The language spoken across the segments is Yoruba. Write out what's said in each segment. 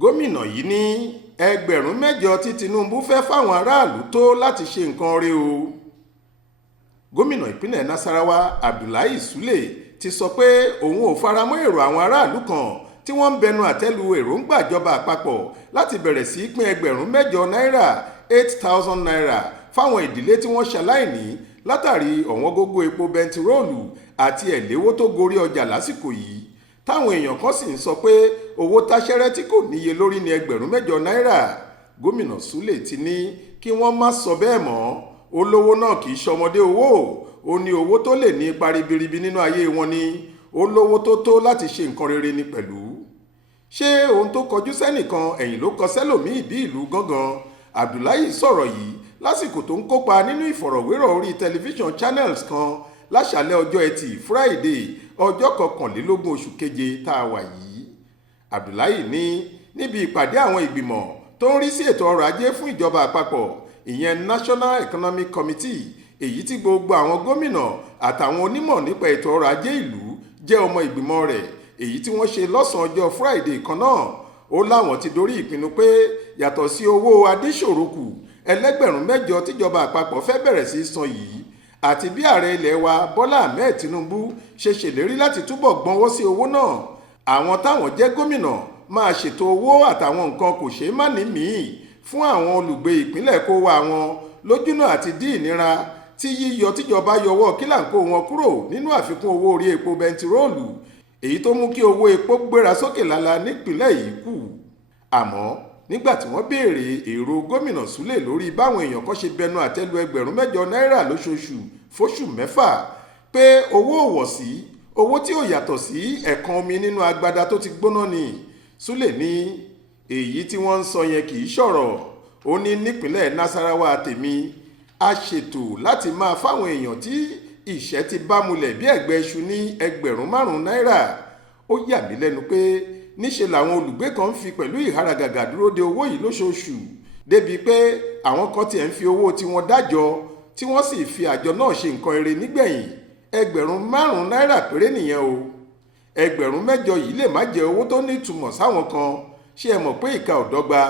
gómìnà yìí ní ẹgbẹ̀rún mẹ́jọ tí Tinubu fẹ́ fáwọn aráàlú tó láti ṣe nǹkan rẹ̀ o. Gómìnà ìpínlẹ̀ Nasarawa Abdullahi Sule ti sọ pé òun ò faramọ́ èrò àwọn aráàlú kan tí wọ́n ń bẹnu àtẹ́lu èròǹgbà ìjọba àpapọ̀ láti bẹ̀rẹ̀ sí pín ẹgbẹ̀rún mẹ́jọ náírà 8,000 naira fáwọn ìdílé tí wọ́n ṣaláìní látàrí ọ̀wọ́n gógó epo bẹntiróòlù àti ẹ̀léwó tó gorí ọjà lásìkò yìí, táwọn èèyàn kan sì ń sọ pé owó táṣẹ́rẹ́ tí kò níye lórí ní ẹgbẹ̀rún mẹ́jọ náírà. Gómìnà Sule ti ní kí wọ́n má sọ bẹ́ẹ̀ mọ́, olówó náà kì í ṣọmọdé owó, ó ní owó tó lè ní ipa ribiribi nínú ayé wọn ni, olówó tó láti ṣe nǹkan rere ni pẹ̀lú. Ṣé ohun tó kọjú sẹ́nìkan ẹ̀yìn ló kọ sẹ́lòmíì bí ìlú gángan? Abdullahi sọ̀rọ̀ yìí lásìkò tó ń kópa nínú ìfọ̀rọ̀wérọ̀ orí tẹlifíṣàn channels kan láṣàlẹ̀ ọjọ́ ẹtì Friday ọjọ́ 21 oṣù keje tá a wà yìí. Abdullahi ní níbi ìpàdé àwọn ìgbìmọ̀ tó ń rí sí ètò ọrọ̀ ajé fún ìjọba àpapọ̀, ìyẹn National Economic Committee, èyí tí gbogbo àwọn gómìnà àtàwọn onímọ̀ nípa ètò ọrọ̀ ajé ìlú jẹ́ ọmọ ìgbìmọ̀ rẹ̀, èyí tí wọ́n ṣe lọ́sàn-án ọjọ́ Friday kan náà, ó láwọn ti dorí ìpinnu pé yàtọ̀ sí owó adíṣòrokù ẹlẹ́gbẹ̀rún mẹ́jọ tíjọba àpapọ̀ fẹ́ bẹ̀rẹ̀ sí san yìí, àti bí ààrẹ ilẹ̀ wa Bọ́lá Ahmed Tinubu ṣe ṣèlérí láti túbọ̀ gbọ́nwọ́ sí owó náà, àwọn táwọn jẹ́ gómìnà máa ṣètò owó àtàwọn nǹkan kò ṣeé má ní míì fún àwọn olùgbé ìpínlẹ̀ kó wa wọn lójúnà àti dín ìnira tí yíyọ tíjọba yọwọ́ kílàńkó wọn kúrò nínú àfikún owó orí epo bẹntiróòlù, èyí tó mú kí owó epo gbéra sókè lálá nípìnlẹ̀ yìí kù. Àmọ́ nígbà tí wọ́n béèrè èrò gómìnà Sule lórí báwọn èèyàn kan ṣe bẹnu àtẹ́lu ẹgbẹ̀rún mẹ́jọ náírà lóṣooṣù fóṣù mẹ́fà pé owó òwòsí, owó tí ò yàtọ̀ sí ẹ̀kan omi nínú agbada tó ti gbóná ni, Sule ní èyí tí wọ́n ń sọ yẹn kì í ṣọ̀rọ̀. Ó ní nípínlẹ̀ Nasarawa tèmi a ṣètò láti máa fáwọn èèyàn tí ìṣẹ́ ti bá mulẹ̀ bí ẹ̀gbẹ́ iṣu ní ẹgbẹ̀rún 5 náírà. Ó yà mí lẹ́nu pé níṣe làwọn olùgbé kan ń fi pẹ̀lú ìharagàgà dúró de owó yìí lóṣooṣù, débi pé àwọn kan tiẹ̀ ń fi owó tiwọn dájọ tí wọ́n sì fi àjọ náà ṣe nǹkan ire nígbẹ̀yìn. Ẹgbẹ̀rún 5 náírà péré nìyẹn o. Ẹgbẹ̀rún mẹ́jọ yìí lè má jẹ owó tó ní ìtumọ̀ sáwọn kan, ṣé ẹ mọ̀ pé ìka ò dọ́gba,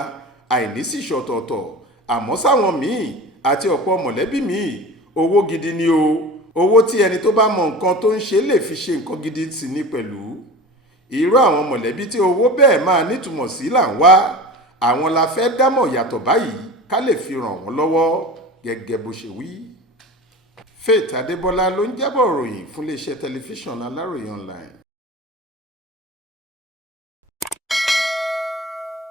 àìní sì ṣọ̀tọ̀ọ̀tọ̀, àmọ́ sáwọn míì àti ọ̀pọ̀ mọ̀lẹ́bí míì owó gidi ni o, owó tí ẹni tó bá mọ nǹkan tó ń ṣe lè fi ṣe nǹkan gidi sí ní pẹ̀lú. Irú àwọn mọ̀lẹ́bí tí owó bẹ́ẹ̀ máa nítumọ̀ sí là ń wá, àwọn la fẹ́ dámọ̀ yàtọ̀ báyìí ká lè fi ràn wọ́n lọ́wọ́ gẹ́gẹ́ bó ṣe wí. Faith Adébọ́lá ló ń jábọ̀ ròyìn fún iléeṣẹ́ tẹlifíṣàn Aláròyé online.